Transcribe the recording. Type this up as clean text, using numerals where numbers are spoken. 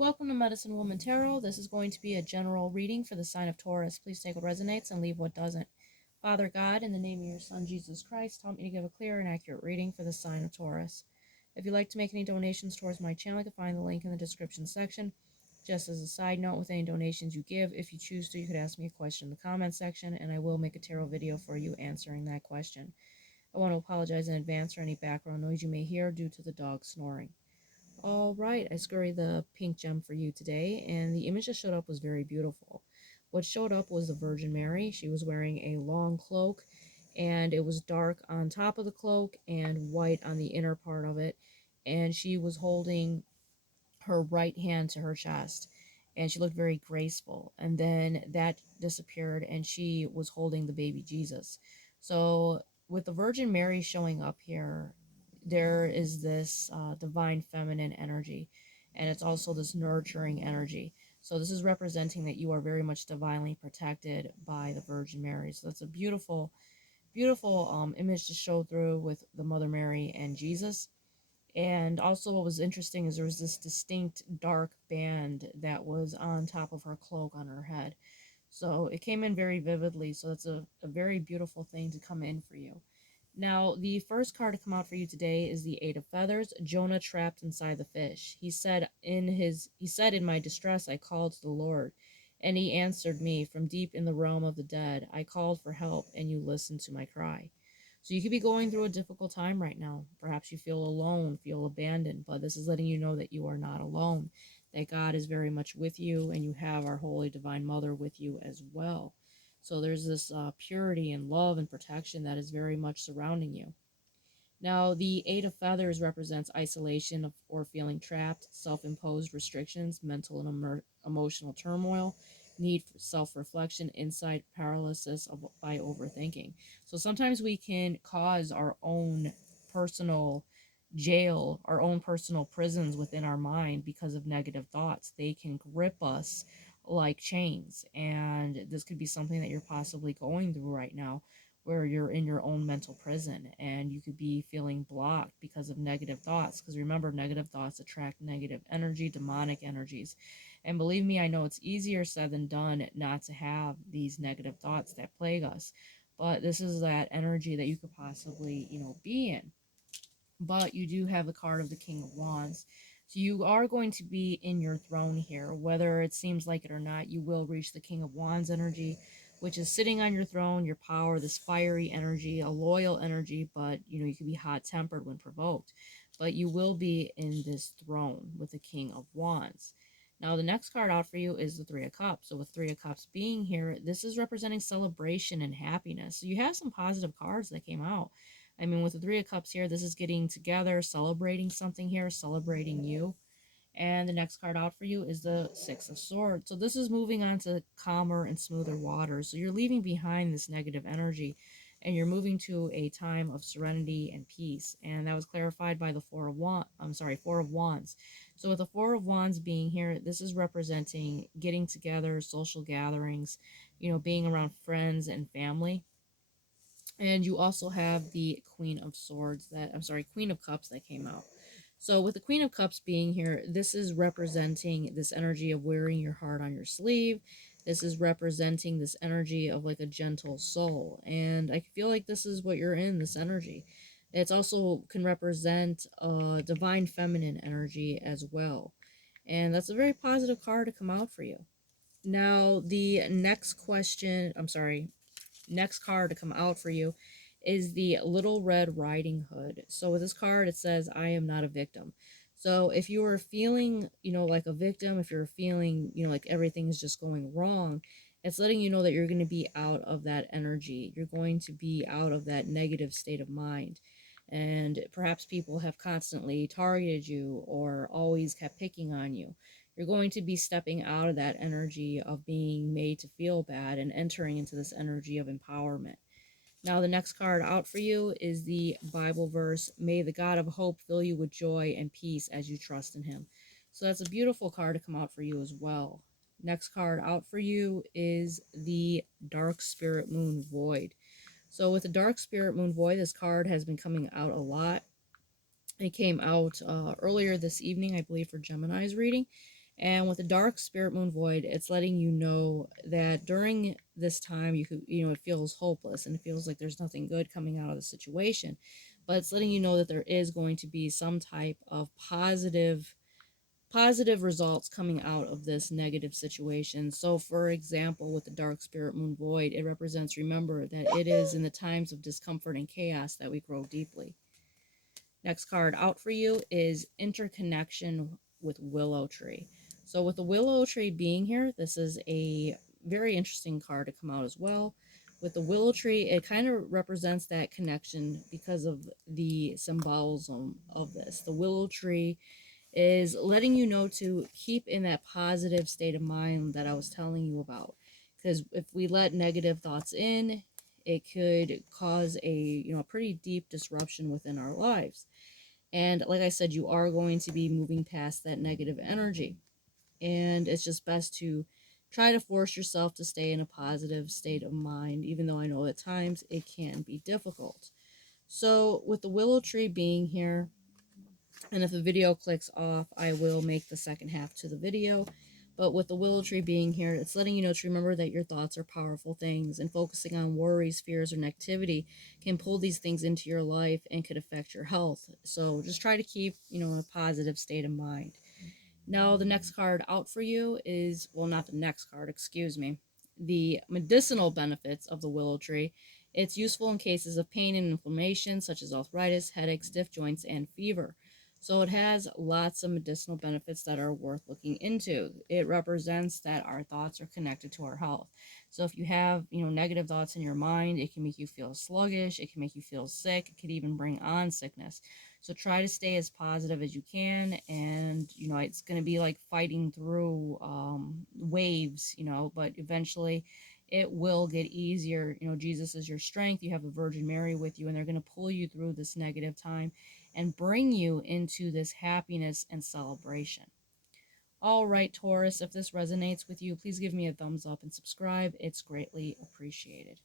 Welcome to Medicine Woman Tarot. This is going to be a general reading for the sign of Taurus. Please take what resonates and leave what doesn't. Father God, in the name of your Son, Jesus Christ, help me to give a clear and accurate reading for the sign of Taurus. If you'd like to make any donations towards my channel, you can find the link in the description section. Just as a side note, with any donations you give, if you choose to, you could ask me a question in the comment section, and I will make a tarot video for you answering that question. I want to apologize in advance for any background noise you may hear due to the dog snoring. All right, I scurried the pink gem for you today, and the image that showed up was very beautiful. What showed up was the Virgin Mary. She was wearing a long cloak, and it was dark on top of the cloak and white on the inner part of it, and she was holding her right hand to her chest, and she looked very graceful. And then that disappeared, and she was holding the baby Jesus. So with the Virgin Mary showing up here, there is this divine feminine energy, and it's also this nurturing energy. So this is representing that you are very much divinely protected by the Virgin Mary. So that's a beautiful, beautiful image to show through with the Mother Mary and Jesus. And also what was interesting is there was this distinct dark band that was on top of her cloak on her head. So it came in very vividly. So it's a very beautiful thing to come in for you. Now, the first card to come out for you today is the Eight of Feathers, Jonah trapped inside the fish. He said, in my distress, I called to the Lord, and he answered me from deep in the realm of the dead. I called for help, and you listened to my cry. So you could be going through a difficult time right now. Perhaps you feel alone, feel abandoned, but this is letting you know that you are not alone, that God is very much with you, and you have our Holy Divine Mother with you as well. So there's this purity and love and protection that is very much surrounding you. Now, the Eight of Feathers represents isolation or feeling trapped, self-imposed restrictions, mental and emotional turmoil, need for self-reflection, insight, paralysis by overthinking. So sometimes we can cause our own personal jail, our own personal prisons within our mind because of negative thoughts. They can grip us like chains, and this could be something that you're possibly going through right now, where you're in your own mental prison and you could be feeling blocked because of negative thoughts. Because remember, negative thoughts attract negative energy, demonic energies. And believe me, I know it's easier said than done not to have these negative thoughts that plague us. But this is that energy that you could possibly, be in. But you do have the card of the King of Wands. So you are going to be in your throne here. Whether it seems like it or not, you will reach the King of Wands energy, which is sitting on your throne, your power, this fiery energy, a loyal energy, but you can be hot-tempered when provoked. But you will be in this throne with the King of Wands. Now, the next card out for you is the Three of Cups. So with Three of Cups being here, this is representing celebration and happiness. So you have some positive cards that came out. I mean, with the Three of Cups here, this is getting together, celebrating something here, celebrating you. And the next card out for you is the Six of Swords. So this is moving on to calmer and smoother waters. So you're leaving behind this negative energy, and you're moving to a time of serenity and peace. And that was clarified by the Four of Wands. So with the Four of Wands being here, this is representing getting together, social gatherings, being around friends and family. And you also have the Queen of Cups that came out. So with the Queen of Cups being here, this is representing this energy of wearing your heart on your sleeve. This is representing this energy of like a gentle soul. And I feel like this is what you're in, this energy. It's also can represent a divine feminine energy as well. And that's a very positive card to come out for you. Now, the next card to come out for you is the Little Red Riding Hood. So with this card, it says, I am not a victim. So if you are feeling, like a victim, if you're feeling, like everything is just going wrong, it's letting you know that you're going to be out of that energy. You're going to be out of that negative state of mind. And perhaps people have constantly targeted you or always kept picking on you. You're going to be stepping out of that energy of being made to feel bad and entering into this energy of empowerment. Now, the next card out for you is the Bible verse, May the God of hope fill you with joy and peace as you trust in him. So that's a beautiful card to come out for you as well. Next card out for you is the Dark Spirit Moon Void. So with the Dark Spirit Moon Void, this card has been coming out a lot. It came out earlier this evening, I believe, for Gemini's reading. And with the dark spirit moon void, it's letting you know that during this time it feels hopeless and it feels like there's nothing good coming out of the situation. But it's letting you know that there is going to be some type of positive results coming out of this negative situation. So for example, with the dark spirit moon void, it represents, remember that it is in the times of discomfort and chaos that we grow deeply. Next card out for you is interconnection with willow tree. So with the willow tree being here, this is a very interesting card to come out as well. With the willow tree, it kind of represents that connection because of the symbolism of this. The willow tree is letting you know to keep in that positive state of mind that I was telling you about. Because if we let negative thoughts in, it could cause a pretty deep disruption within our lives. And like I said, you are going to be moving past that negative energy. And it's just best to try to force yourself to stay in a positive state of mind, even though I know at times it can be difficult. So with the willow tree being here, and if the video clicks off, I will make the second half to the video. But with the willow tree being here, it's letting you know to remember that your thoughts are powerful things, and focusing on worries, fears, or negativity can pull these things into your life and could affect your health. So just try to keep, a positive state of mind. Now, the next card out for you is, well, not the next card, excuse me, the medicinal benefits of the willow tree. It's useful in cases of pain and inflammation, such as arthritis, headaches, stiff joints, and fever. So it has lots of medicinal benefits that are worth looking into. It represents that our thoughts are connected to our health. So if you have, negative thoughts in your mind, it can make you feel sluggish, it can make you feel sick, it could even bring on sickness. So try to stay as positive as you can, and it's going to be like fighting through waves, but eventually it will get easier. Jesus is your strength. You have the Virgin Mary with you, and they're going to pull you through this negative time and bring you into this happiness and celebration. All right, Taurus, if this resonates with you, please give me a thumbs up and subscribe. It's greatly appreciated.